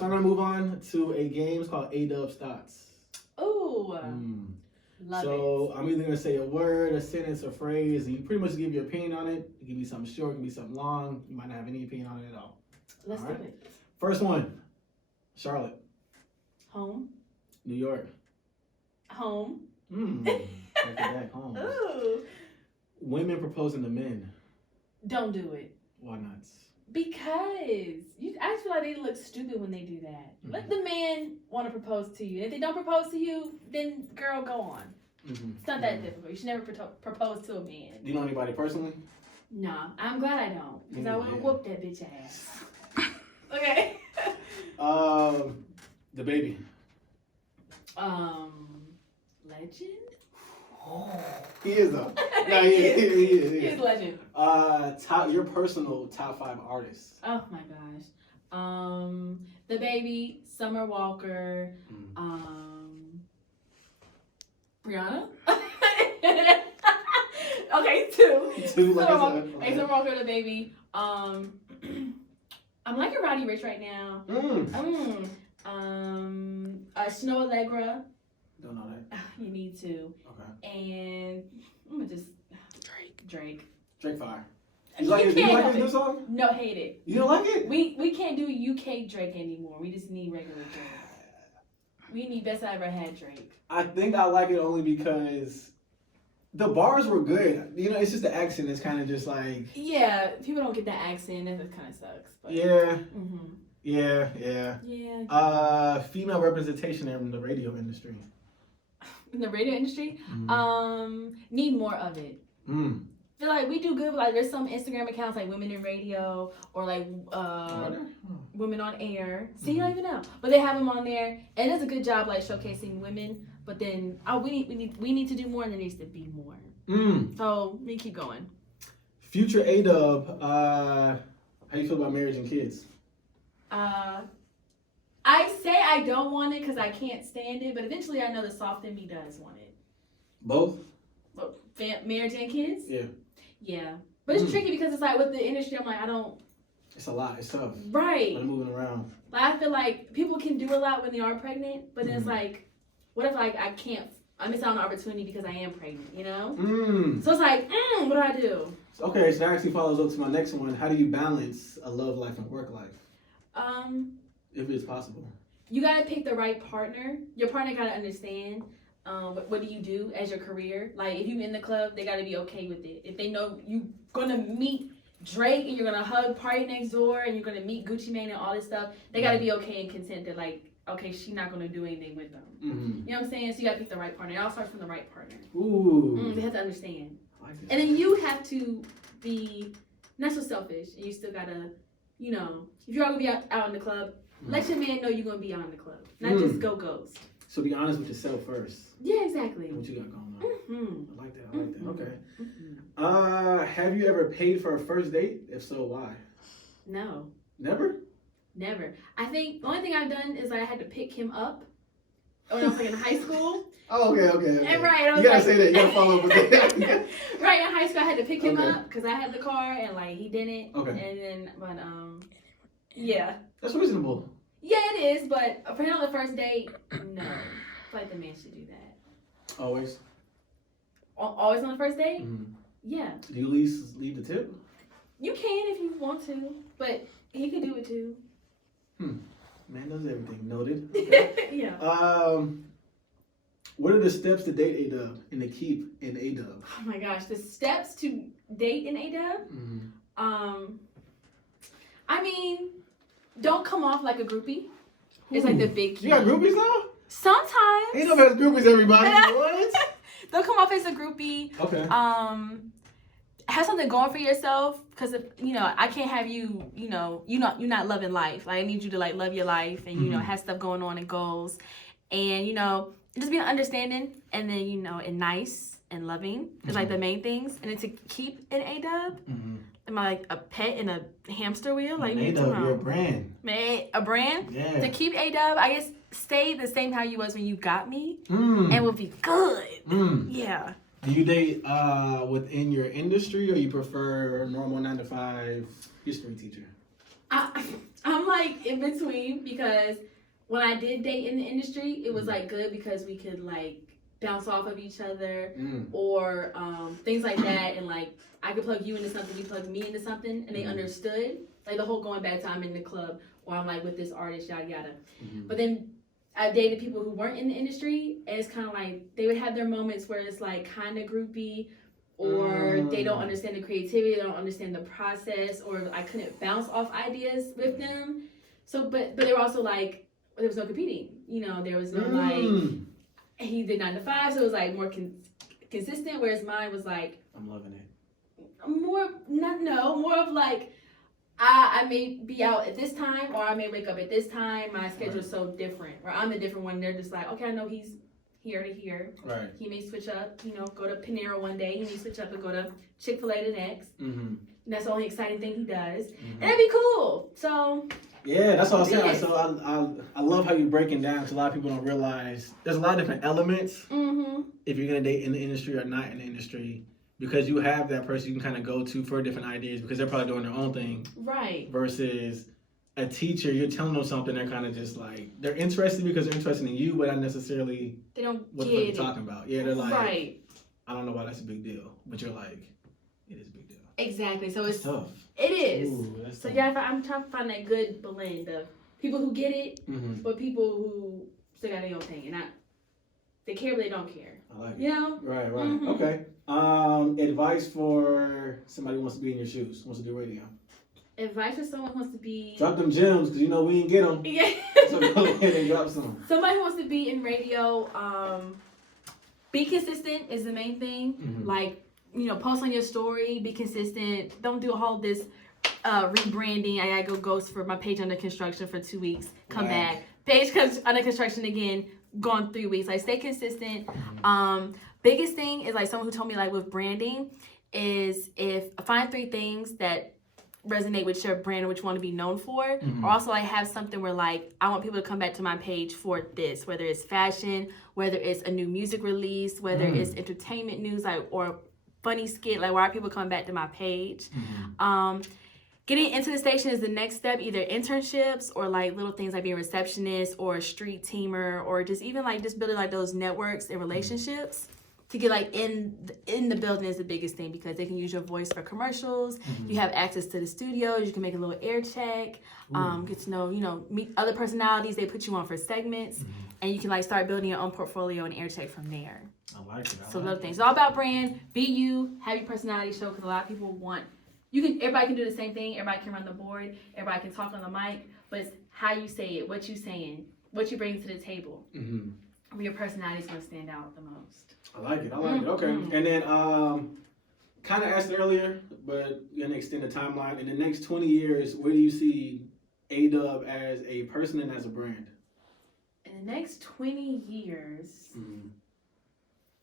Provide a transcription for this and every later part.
So I'm gonna move on to a game called AyeeDubb Stats. Ooh. Love so I'm either gonna say a word, a sentence, or phrase, and you pretty much give your opinion on it. It can be something short, it can be something long. You might not have any opinion on it at all. Let's do it. First one. Charlotte. Home. New York. Home. Back home. Ooh. Women proposing to men. Don't do it. Why not? Because I just feel like they look stupid when they do that. Let the man want to propose to you. If they don't propose to you, then girl, go on. It's not that difficult. You should never propose to a man. Do you know anybody personally? Nah, I'm glad I don't. Because I would have whooped that bitch ass. Okay. The baby. Legend? He is though. No, he is. He's legend. Your personal top 5 artists. Oh my gosh. The Baby, Summer Walker, Rihanna. Okay, 2. 2, like I said. Okay. Summer Walker, The Baby. I'm liking Roddy Ricch right now. Snow Allegra. Don't know that. You need to. Okay. And I'm gonna just Drake. Drake fire. Do you like his new song? No, hate it. You don't like it? We can't do UK Drake anymore. We just need regular Drake. We need Best I Ever Had Drake. I think I like it only because the bars were good. You know, it's just the accent is kind of just like... Yeah, people don't get that accent. That kind of sucks. But, yeah. Mm-hmm. Yeah. Female representation in the radio industry. In the radio industry? Need more of it. I feel like we do good. Like there's some Instagram accounts like Women in Radio or like Women on Air. See, you don't even know, but they have them on there, and it's a good job like showcasing women. But then we need to do more, and there needs to be more. So we keep going. Future AyeeDubb, how you feel about marriage and kids? I say I don't want it because I can't stand it, but eventually I know the soft in me does want it. Both? Marriage and kids? Yeah. Yeah. But it's tricky because it's like with the industry, I'm like, I don't... It's a lot. It's tough. Right. When moving around. Like, I feel like people can do a lot when they are pregnant, but then it's like, what if like I miss out on the opportunity because I am pregnant, you know? So it's like, what do I do? Okay, so that actually follows up to my next one. How do you balance a love life and work life? If it's possible. You gotta pick the right partner. Your partner gotta understand what do you do as your career. Like if you in the club, they gotta be okay with it. If they know you gonna meet Drake and you're gonna hug Party Next Door and you're gonna meet Gucci Mane and all this stuff, they gotta be okay and content that like, okay, she's not gonna do anything with them. You know what I'm saying? So you gotta pick the right partner. It all starts from the right partner. They have to understand. And then you have to be not so selfish, and you still gotta, you know, if you're all gonna be out in the club, let your man know you're gonna be out in the club, not just go ghost. So be honest with yourself first. Yeah, exactly. What you got going on? I like that. Okay. Have you ever paid for a first date? If so, why? No. Never? Never. I think the only thing I've done is I had to pick him up when I was like in high school. Oh, okay. And right, you gotta say that. You gotta follow up with that. Right in high school, I had to pick him up because I had the car and like he didn't. Okay. And then, but yeah. That's reasonable. Yeah, it is, but apparently on the first date, no. I feel like the man should do that. Always? Always on the first date? Yeah. Do you at least leave the tip? You can if you want to, but he can do it too. Man does everything. Noted. Yeah. What are the steps to date AyeeDubb and to keep in AyeeDubb? Oh my gosh, the steps to date in AyeeDubb? I mean, don't come off like a groupie. It's like the big key. You got groupies now? Sometimes. AyeeDubb has groupies, everybody. What? Don't come off as a groupie. Okay. Have something going for yourself, because if I can't have you. You're not loving life. Like, I need you to like love your life and have stuff going on and goals, and just being understanding, and then and nice and loving is like the main things, and then to keep an AyeeDubb. Am I like a pet in a hamster wheel? Like AyeeDubb, you're a brand. A brand? Yeah. To keep AyeeDubb, I guess stay the same how you was when you got me, and we'll be good. Yeah. Do you date within your industry, or you prefer a normal 9-to-5 history teacher? I'm like in between because when I did date in the industry, it was like good because we could like bounce off of each other or things like that, and like I could plug you into something, you plug me into something, and they understood. Like the whole going back to I'm in the club or I'm like with this artist, yada yada. But then I dated people who weren't in the industry, and it's kind of like they would have their moments where it's like kind of groupie, or they don't understand the creativity, they don't understand the process, or I couldn't bounce off ideas with them. So, but they were also like, there was no competing. You know, there was no like, he did 9 to 5, so it was like more consistent, whereas mine was like, I'm loving it. More of like, I may be out at this time, or I may wake up at this time. My schedule's so different. Or I'm the different one. They're just like, okay, I know he's here to here. Right. He may switch up, you know, go to Panera one day. He may switch up and go to Chick-fil-A the next. And that's the only exciting thing he does. And that'd be cool. So. Yeah, that's what I'm saying. So I love how you're breaking down, because a lot of people don't realize there's a lot of different elements if you're going to date in the industry or not in the industry. Because you have that person you can kind of go to for different ideas because they're probably doing their own thing. Right. Versus a teacher, you're telling them something, they're kind of just like, they're interested because they're interested in you, but not necessarily they don't what the fuck you're talking about. Yeah, they're like, right. I don't know why that's a big deal. But you're like, it is a big deal. Exactly. So it's tough. It is. Ooh, so tough. Yeah, I'm trying to find that good blend of people who get it, but people who still got their own thing. And they care, but they don't care. I like it. You know? Right. Okay. Advice for somebody who wants to be in your shoes, wants to do radio. Advice for someone who wants to be... Drop them gems, because you know we didn't get them. Yeah. So go ahead and drop some. Somebody who wants to be in radio, be consistent is the main thing. Like, you know, post on your story, be consistent. Don't do all this rebranding. I gotta go ghost for my page under construction for 2 weeks. Come back. Page comes under construction again. Gone 3 weeks. Like, stay consistent. Biggest thing is like someone who told me like with branding is if find 3 things that resonate with your brand and what you want to be known for. Or also like have something where like I want people to come back to my page for this, whether it's fashion, whether it's a new music release, whether it's entertainment news, like or funny skit, like why are people coming back to my page? Getting into the station is the next step, either internships or like little things like being a receptionist or a street teamer, or just even like just building like those networks and relationships to get like in the building is the biggest thing, because they can use your voice for commercials. You have access to the studios. You can make a little air check, get to know, you know, meet other personalities. They put you on for segments, and you can like start building your own portfolio and air check from there. I like it. So little things. It's all about brand. Be you. Have your personality show, because a lot of people want. Everybody can do the same thing. Everybody can run the board. Everybody can talk on the mic. But it's how you say it, what you saying, what you bring to the table. Where your personality is going to stand out the most. I like it. Okay. And then, kind of asked earlier, but you're going to extend the timeline. In the next 20 years, where do you see AyeeDubb as a person and as a brand? In the next 20 years,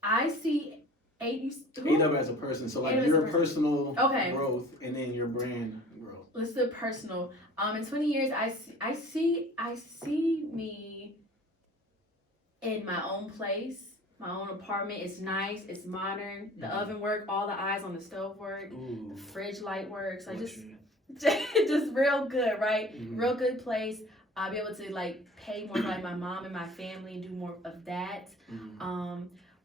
I see AyeeDubb as a person, so like your personal growth and then your brand growth. Let's do personal. In 20 years, I see me in my own place, my own apartment. It's nice, it's modern. The oven work, all the eyes on the stove work, the fridge light works. Like just real good, right? Real good place. I'll be able to like pay more for like my mom and my family and do more of that.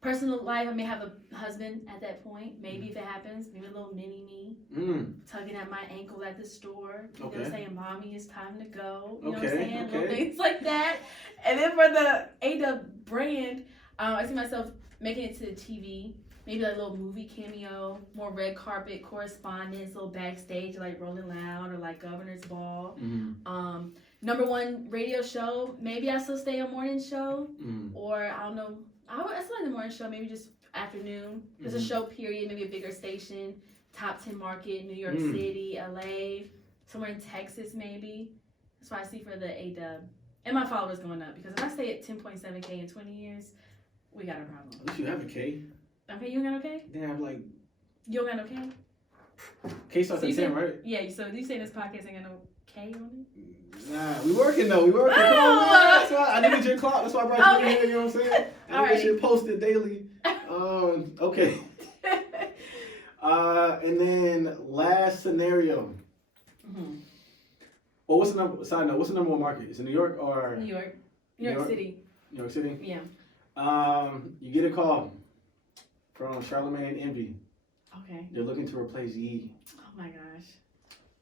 Personal life, I may have a husband at that point. Maybe if it happens, maybe a little mini me, tugging at my ankle at the store. You know, saying, "Mommy, it's time to go." You know what I'm saying? Little things like that. And then for the AyeeDubb brand, I see myself making it to the TV. Maybe like a little movie cameo, more red carpet correspondence, little backstage like Rolling Loud or like Governor's Ball. #1 radio show. Maybe I still stay on morning show, or I don't know. I still like the morning show, maybe just afternoon. There's a show period, maybe a bigger station, top 10 market, New York City, LA, somewhere in Texas maybe. That's what I see for the AyeeDubb. And my followers going up, because if I stay at 10.7K in 20 years, we got a problem. At least you have a K. Okay, you don't got no K? They have like... You don't got no K? K starts at 10, right? Yeah, so you say this podcast ain't got no K on it? Nah, we working though. We working. Come on, man. That's why I needed your clock. That's why I brought you in here. You know what I'm saying? I need shit posted daily. Okay. And then last scenario. Oh, what's the number? Side note, what's the number one market? Is it New York or New York. New York City. New York City? Yeah. You get a call from Charlamagne and Envy. Okay. They're looking to replace Yee. Oh my gosh.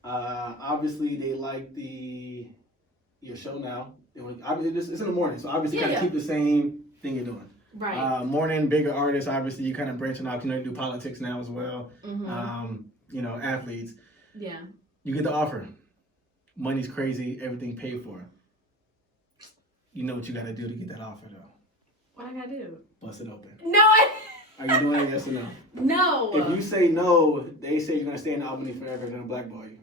Obviously they like your show now. It's in the morning, so obviously kind of keep the same thing you're doing. Right. Morning, bigger artists. Obviously, you kind of branching out. You know, you do politics now as well. Mm-hmm. You know, athletes. Yeah. You get the offer. Money's crazy. Everything paid for. You know what you got to do to get that offer, though. What I gotta do? Bust it open. No. Are you doing it? Yes or no? No. If you say no, they say you're gonna stay in Albany forever. They're gonna blackball you.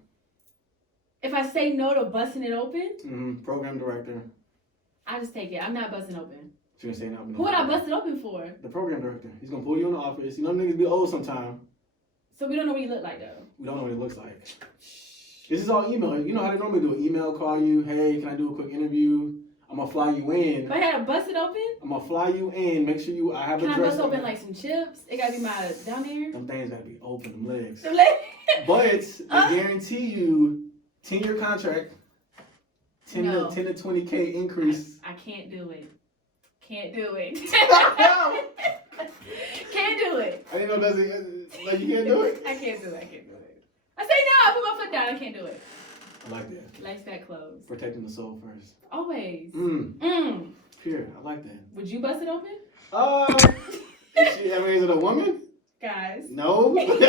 If I say no to busting it open, Program director. I just take it. I'm not busting open. You're gonna stay in Albany. Who would I bust it open for? The program director. He's gonna pull you in the office. You know, niggas be old sometime. So we don't know what you look like, though. We don't know what it looks like. This is all email. You know how they normally do it. Email, call you. Hey, can I do a quick interview? I'm gonna fly you in. If I had to bust it open? I'm gonna fly you in. Make sure I have a dress. Can I bust open like some chips? It gotta be my down there. Them things gotta be open. Them legs. The leg. But I guarantee you, 10-year contract, 10 to 20K increase. I can't do it. Can't do it. Can't do it. I didn't know like you can't do it. I can't do it. I can't do it. I say no. I put my foot down. I can't do it. I like that. Legs got closed. Protecting the soul first. Always. Pure. I like that. Would you bust it open? Is it a woman? Guys. No. What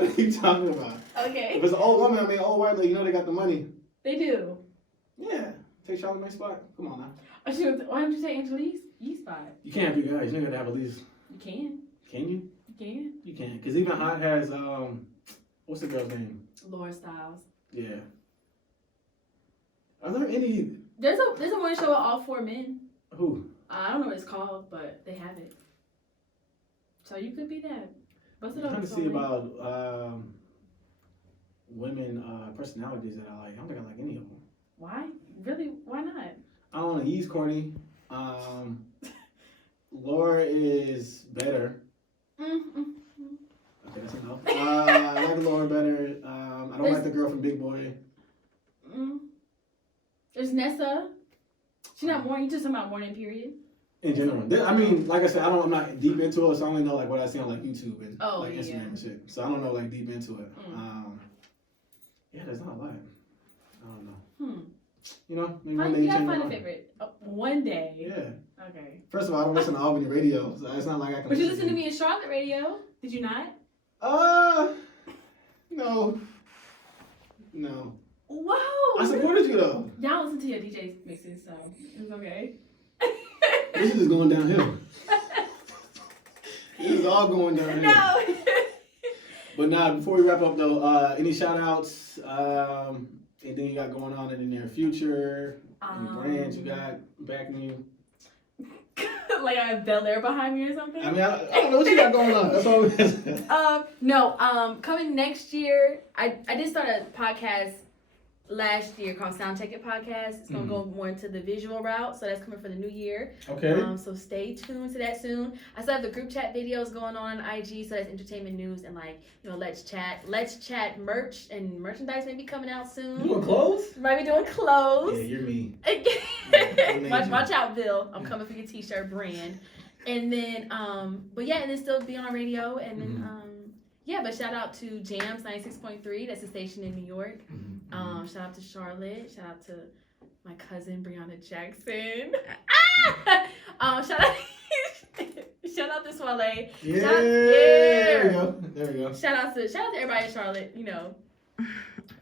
are you talking about? Okay. If it's an old woman, old white lady, you know they got the money. They do. Yeah. Take Charlamagne's spot. Come on now. Why don't you take Angelique's spot? You can't be guys. You gotta have at least. You can. Can you? You can. You can. Because even Hot has, what's the girl's name? Laura Styles. Yeah. Are there any? There's a morning show with all 4 men. Who? I don't know what it's called, but they have it. So you could be that. Bust it I'm up. trying to see about women personalities that I like. I don't think I like any of them. Why? Really? Why not? I don't know. He's corny. Laura is better. Okay, that's enough. I like Laura better. I don't like the girl from Big Boy. There's Nessa. She's not morning. You just talking about morning period. In general, I mean, like I said, I'm not deep into it, so I only know like what I see on like YouTube and like Instagram and shit. So I don't know like deep into it. Yeah, there's not a lot. I don't know. You know, maybe one day you gotta find a favorite. One day. Yeah. Okay. First of all, I don't listen to Albany radio, so it's not like I can. But you listen to me in Charlotte radio, did you not? No. Wow. I supported you though. Y'all listen to your DJ mixes, so it's okay. This is going downhill. This is all going downhill. No. But nah, before we wrap up though, any shout outs, anything you got going on in the near future? Any brands you got backing you? Like I have Bel Air behind me or something? I mean, I don't know what you got going on. That's all it is. No, coming next year, I did start a podcast last year called Sound Check It Podcast. It's gonna go more into the visual route, so that's coming for the new year. Okay. So stay tuned to that soon. I still have the group chat videos going on IG, so that's entertainment news and like, you know, let's chat merch and merchandise may be coming out soon. You doing clothes? Might be doing clothes. Yeah, you're me. Watch out, Bill. I'm coming for your t-shirt brand. And then but yeah, and then still be on our radio and then yeah, but shout out to JAMZ 96.3. That's a station in New York. Shout out to Charlotte. Shout out to my cousin Brianna Jackson. Shout out to Swale. Yeah. There we go. Shout out to everybody in Charlotte, you know.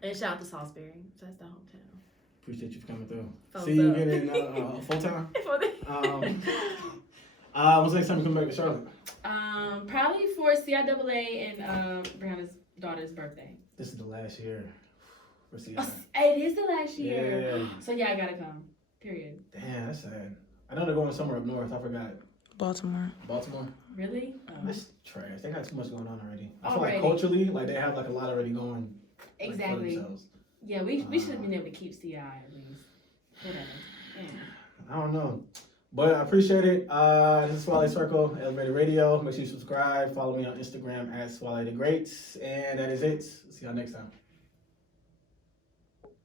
And shout out to Salisbury. That's the hometown. Appreciate you for coming through. Thumbs See you up. again in full time. What's the next time you come back to Charlotte? Probably for CIAA and Brianna's daughter's birthday. This is the last year for CI. It is the last year. Yeah. So yeah, I gotta come. Period. Damn, that's sad. I know they're going somewhere up north. I forgot. Baltimore. Really? That's trash. They got too much going on already. I feel like culturally, like they have like a lot already going. Exactly. For themselves. Yeah, we should have been able to keep CI at least. Whatever. Yeah. I don't know. But I appreciate it. This is Swale Circle, Elevated Radio. Make sure you subscribe. Follow me on Instagram at Swale the Great. And that is it. See y'all next time.